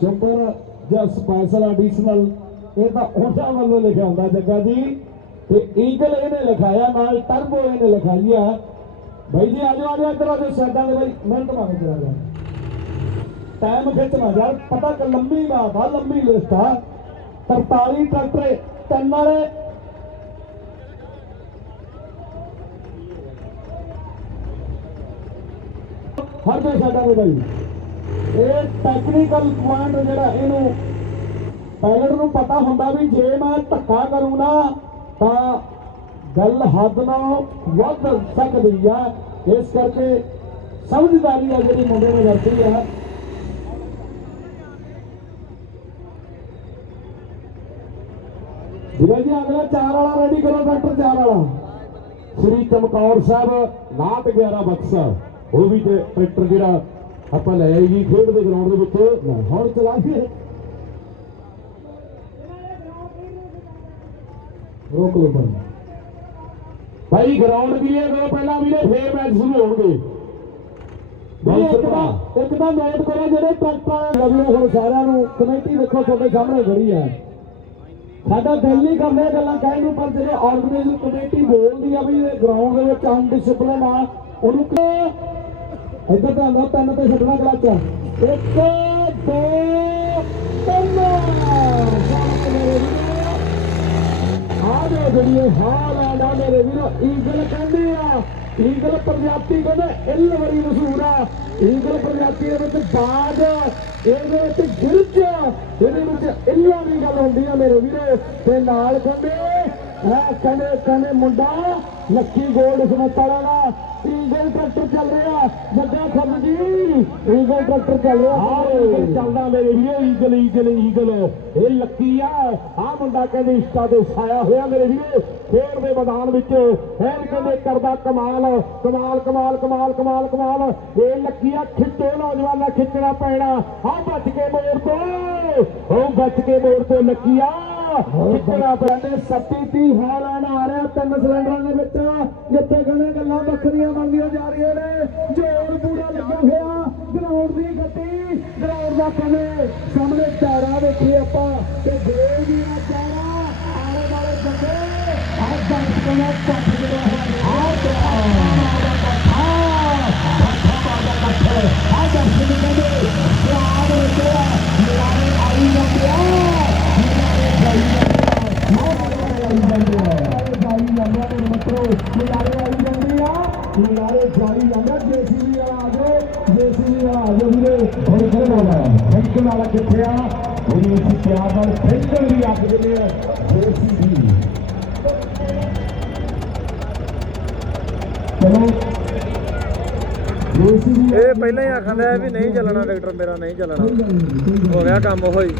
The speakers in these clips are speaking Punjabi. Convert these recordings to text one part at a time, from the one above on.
ਸੁਪਰ ਜਾਂ ਸਪੈਸ਼ਲ ਐਡੀਸ਼ਨਲ ਇਹ ਤਾਂ ਉਹਨਾਂ ਵੱਲੋਂ ਲਿਖਿਆ ਹੁੰਦਾ ਜੱਗਾ ਜੀ। ਤੇ ਈਗਲ ਇਹਨੇ ਲਿਖਾਇਆ, ਨਾਲ ਟਰਬੋ ਇਹਨੇ ਲਿਖਾਈ ਆ। ਭਾਈ ਜੀ ਆਜੋ ਆਜੋ ਇੱਧਰ ਆਜੋ ਸਾਈਡਾਂ ਦੇ ਭਾਈ ਮਿੰਟ ਮੰਗ ਜਰਾ ਜਾ ਟਾਈਮ ਖਿੱਚਣਾ ਯਾਰ, ਪਤਾ ਕਿ ਲੰਮੀ ਬਾਤ ਆ, ਲੰਮੀ ਲਿਸਟ ਆ। 43 ਟਰੈਕਟਰ ਤਿੰਨ ਵਾਲੇ। ਹਰ ਦੇ ਸਾਡਾ ਦੇ ਭਾਈ ਇਹ ਟੈਕਨੀਕਲ ਪੁਆਇੰਟ ਜਿਹੜਾ ਇਹਨੂੰ ਪਾਇਲਟ ਨੂੰ ਪਤਾ ਹੁੰਦਾ ਵੀ ਜੇ ਮੈਂ ਧੱਕਾ ਕਰੂੰ ਨਾ, ਤਾਂ ਗੱਲ ਹੱਦ ਨਾਲੋਂ ਵੱਧ ਸਕਦੀ ਆ। ਇਸ ਕਰਕੇ ਸਮਝਦਾਰੀ ਆ ਜਿਹੜੀ ਮੁੰਡੇ ਨੇ ਵਰਤੀ ਆ। ਵੀਰੇ ਜੀ ਅਗਲਾ ਚਾਰ ਵਾਲਾ ਰੈਡੀ ਕਰੋ ਡਾਕਟਰ ਚਾਰ ਵਾਲਾ। ਸ੍ਰੀ ਚਮਕੌਰ ਸਾਹਿਬ ਨਾਟ 11 ਬਕਸਾ। ਉਹ ਵੀ ਤੇ ਟਰੈਕਟਰ ਜਿਹੜਾ ਆਪਾਂ ਲੈ ਆਈ ਜੀ ਖੇਡ ਦੇ ਗਰਾਊਂਡ ਦੇ ਵਿੱਚ। ਲੈ, ਹੁਣ ਚਲਾਈਏ। ਰੋਕ ਲਓ ਭਾਈ। ਭਾਈ ਗਰਾਊਂਡ ਕਲੀਅਰ ਕਰੋ ਪਹਿਲਾਂ ਵੀਰੇ ਫੇਰ ਮੈਚ ਸ਼ੁਰੂ ਹੋਣਗੇ। ਇੱਕ ਤਾਂ ਇੱਕ ਨੋਟ ਕਰੋ ਜਿਹੜੇ ਟਰੈਕਟਰ ਲੱਗਣੇ ਹੁਣ ਸਾਰਿਆਂ ਨੂੰ ਕਮੇਟੀ ਦੇਖੋ ਤੁਹਾਡੇ ਸਾਹਮਣੇ ਖੜੀ ਆ ਸਾਡਾ ਦਿਲ ਨਹੀਂ ਕਰਦੇ ਇਹ ਗੱਲਾਂ ਕਹਿਣ ਨੂੰ, ਪਰ ਜਿਹੜੇ ਆਰਗੇਨਾਈਜ਼ਿੰਗ ਕਮੇਟੀ ਬੋਲਦੀ ਆ ਵੀ ਇਹ ਗਰਾਊਂਡ ਦੇ ਵਿੱਚ ਅਨਡਿਸਪਲਿਨ ਆ, ਉਹਨੂੰ ਕਿ ਇੱਧਰ ਤਾਂ ਆਉਂਦਾ ਤਿੰਨ ਤੇ ਛੱਡਣਾ ਕਲੱਚ ਇੱਕ, ਦੋ, ਤਿੰਨ। ਸ਼ਾਬਾਸ਼ ਮੇਰੇ ਵੀਰੋ। ਆ ਜੋ ਜਿਹੜੀ ਇਹ ਹਾਲ ਆ। ਨਾ ਮੇਰੇ ਵੀਰੋ ਈਗਲ ਕਹਿੰਦੇ ਆ ਈਗਲ ਪ੍ਰਜਾਤੀ ਕਹਿੰਦੇ ਇੱਲ ਬੜੀ ਮਸ਼ਹੂਰ ਆ ਈਗਲ ਪ੍ਰਜਾਤੀ ਦੇ ਵਿੱਚ ਬਾਜ ਇਹਦੇ ਵਿੱਚ ਗਿਰਜ ਇਹਦੇ ਵਿੱਚ ਇੱਲਾਂ ਦੀ ਗੱਲ ਹੁੰਦੀ ਆ ਮੇਰੇ ਵੀਰੇ ਤੇ ਨਾਲ ਕਹਿੰਦੇ ਹੈ ਕਹਿੰਦੇ ਕਹਿੰਦੇ ਮੁੰਡਾ ਲੱਕੀ ਗੋਲਡ ਸਮਤ ਦਾ ਈਗਲ ਟਰੈਕਟਰ ਚੱਲ ਰਿਹਾ। ਜੱਗਾ ਖੰਮ ਜੀ ਈਗਲ ਟਰੈਕਟਰ ਚੱਲ ਰਿਹਾ। ਹਾਂ ਚੱਲਦਾ ਮੇਰੇ ਵੀਰੋ ਈਗਲ ਈਗਲ ਈਗਲ ਇਹ ਲੱਕੀ ਆ ਆ ਮੁੰਡਾ ਕਹਿੰਦੇ ਇਸ਼ਟਾ ਦੇ ਛਾਇਆ ਹੋਇਆ ਮੇਰੇ ਵੀਰੇ। ਖੇਡ ਦੇ ਮੈਦਾਨ ਵਿੱਚ ਫੇਰ ਕਹਿੰਦੇ ਕਰਦਾ ਕਮਾਲ ਕਮਾਲ ਕਮਾਲ ਕਮਾਲ ਕਮਾਲ ਕਮਾਲ। ਇਹ ਲੱਕੀ ਆ, ਖਿੱਚੋ ਨੌਜਵਾਨਾਂ, ਖਿੱਚਣਾ ਪੈਣਾ। ਆ ਬਚ ਕੇ ਮੋੜ ਤੋਂ, ਉਹ ਬਚ ਕੇ ਮੋੜ ਤੋਂ ਲੱਕੀ ਆ। ਖਿੱਚਣਾ ਪੈਣਾ ਸੱਤੀ ਤੀ ਹਾਲਾਂ ਆ ਰਿਹਾ ਤਿੰਨ ਸਿਲੰਡਰਾਂ ਦੇ ਵਿੱਚ, ਜਿੱਥੇ ਕਹਿੰਦੇ ਗੱਲਾਂ ਵੱਖਰੀਆਂ ਬਣਦੀਆਂ ਜਾ ਰਹੀਆਂ ਨੇ। ਜੋਰ ਪੂਰਾ ਲੱਗਾ ਹੋਇਆ ਗਰਾਊਂਡ ਦੀ ਗੱਡੀ ਗਰਾਊਂਡ ਦਾ ਕਹਿੰਦੇ ਸਾਹਮਣੇ ਟਾਇਰਾਂ ਵੇਖੀ ਆਪਾਂ, ਤੇ ਦੇ ਵੀ ਆ ਟਾਇਰਾਂ, ਆਲੇ ਵਾਲੇ ਬੰਦੇ ਆ ਜੱਟ ਕੋਲ ਪੱਟ ਜਿਹੜਾ ਆ ਤੇ ਆ ਜੱਟ ਦੇ ਕਹਿੰਦੇ ਯਾਰ ਜਿਹੜਾ ਯਾਰ ਆਈ ਜਾਂਦੇ ਆ ਯਾਰ ਆਈ ਜਾਂਦੇ ਆ ਜਾਈ ਜਾਂਦੇ ਆ ਮੇਰੇ ਮਿੱਤਰੋ ਨਜ਼ਾਰੇ ਆਈ ਜਾਂਦੇ ਆ ਨਜ਼ਾਰੇ ਜਾਈ ਜਾਂਦਾ ਜੇਸੀਬੀ ਵਾਲਾ ਆ ਜਾਓ ਜੇਸੀਬੀ ਵਾਲਾ ਆ ਜਾਓ ਵੀਰੇ ਹੁਣ ਕਿਹੜਾ ਵਾਲਾ ਫੈਂਕਣ ਵਾਲਾ ਕਿੱਥੇ ਆ ਉਹਨੂੰ ਅਸੀਂ ਪਿਆਰ ਨਾਲ ਫੈਂਕਣ ਵੀ ਅੱਗ ਦਿੰਦੇ ਆ ਜੇਸੀਬੀ ਚਲੋ ਇਹ ਪਹਿਲਾਂ ਹੀ ਆਖਣ ਡਿਆ ਵੀ ਨਹੀਂ ਚੱਲਣਾ ਟਰੈਕਟਰ ਮੇਰਾ ਨਹੀਂ ਚੱਲਣਾ। ਹੋ ਗਿਆ ਕੰਮ ਹੋਈ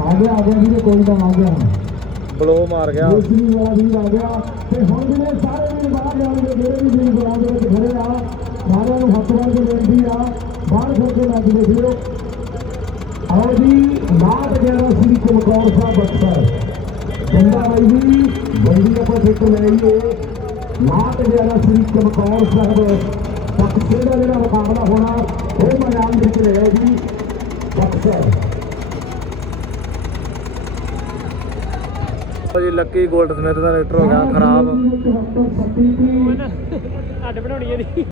ਆ ਗਿਆ ਆ ਗਿਆ ਵੀਰੇ ਕੋਈ ਤਾਂ ਆ ਗਿਆ। ਬਲੋ ਮਾਰ ਗਿਆ। ਜੇਸੀਬੀ ਵਾਲਾ ਵੀ ਆ ਗਿਆ। ਤੇ ਹੁਣ ਜਿਹੜੇ ਸਾਰੇ ਵੀ ਬਾਹਰ ਜਾਣਗੇ ਜਿਹੜੇ ਵੀ ਵੀਰ ਗਰਾਊਂਡ ਦੇ ਵਿੱਚ ਖੜੇ ਆ ਸਾਰਿਆਂ ਨੂੰ ਹੱਥ ਬੰਨ ਕੇ ਬੇਨਤੀ ਆ। ਬਾਹਰ ਫਿਰ ਕੇ ਲੱਗ ਜੇ ਵੀਰੋ ਆਓ ਜੀ ਨਾਟ ਗਿਆ ਸ੍ਰੀ ਚਮਕੌਰ ਸਾਹਿਬ ਬਖਸ਼ਰ ਚੰਦਾ ਬਾਈ ਜੀ ਬੰਦੀ ਆਪਾਂ ਠੇਕ ਲੈ ਆਈਏ। ਨਾਟ ਗਿਆ ਸ੍ਰੀ ਚਮਕੌਰ ਸਾਹਿਬ ਬਖਸ਼ਰ ਦਾ ਜਿਹੜਾ ਮੁਕਾਬਲਾ ਹੋਣਾ ਉਹ ਮੈਦਾਨ ਵਿੱਚ ਰਿਹਾ ji Bakhshar ji Lucky Gold Smith ਦਾ ਟਰੈਕਟਰ ਹੋ ਗਿਆ ਖਰਾਬ। ਖਰਾਬ ਅੱਡ ਬਣਾਉਣੀ ਇਹਦੀ।